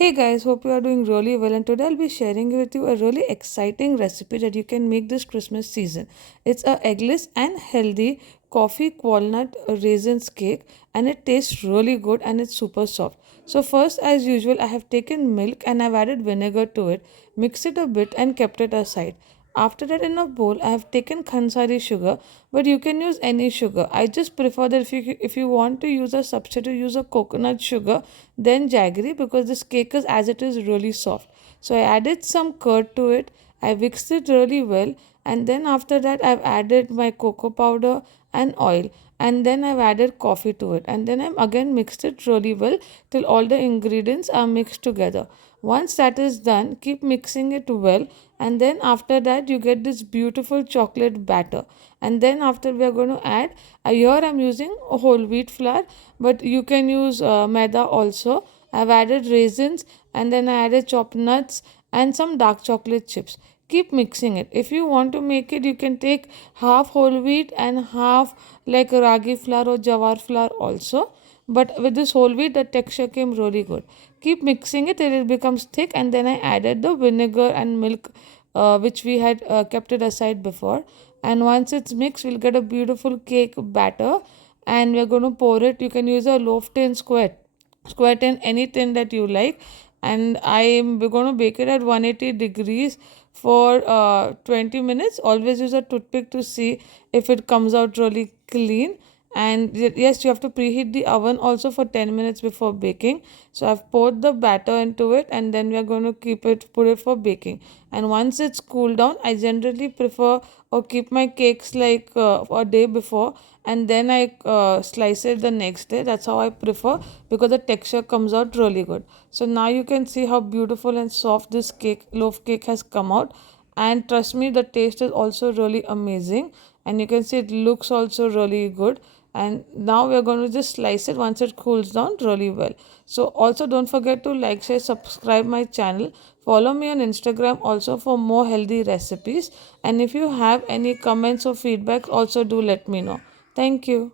Hey guys, hope you are doing really well, and today I'll be sharing with you a really exciting recipe that you can make this Christmas season. It's a eggless and healthy coffee walnut raisins cake, and it tastes really good and it's super soft. So first, as usual, I have taken milk and I've added vinegar to it, mixed it a bit and kept it aside. After that, in a bowl, I have taken khansari sugar, but you can use any sugar. I just prefer that if you want to use a substitute, use a coconut sugar, then jaggery, because this cake is as it is really soft. So I added some curd to it. I mixed it really well, and then after that, I've added my cocoa powder and oil, and then I've added coffee to it, and then I'm again mixed it really well till all the ingredients are mixed together. Once that is done, keep mixing it well, and then after that you get this beautiful chocolate batter. And then after, we are going to add, here I'm using whole wheat flour, but you can use maida also. I've added raisins, and then I added chopped nuts and some dark chocolate chips. Keep mixing it. If you want to make it, you can take half whole wheat and half like ragi flour or jawar flour also, but with this whole wheat the texture came really good. Keep mixing it till it becomes thick, and then I added the vinegar and milk, which we had kept it aside before. And once it's mixed, we'll get a beautiful cake batter, and we're going to pour it. You can use a loaf tin square tin, any tin that you like. And we're going to bake it at 180 degrees for 20 minutes. Always use a toothpick to see if it comes out really clean. And yes, you have to preheat the oven also for 10 minutes before baking. So I've poured the batter into it, and then we are going to put it for baking. And once it's cooled down, I generally prefer or keep my cakes like a day before, and then I slice it the next day. That's how I prefer, because the texture comes out really good. So now you can see how beautiful and soft this loaf cake has come out. And trust me, the taste is also really amazing, and you can see it looks also really good. And now we're going to just slice it once it cools down really well. So also, don't forget to like, share, subscribe my channel. Follow me on Instagram also for more healthy recipes. And if you have any comments or feedback, also do let me know. Thank you.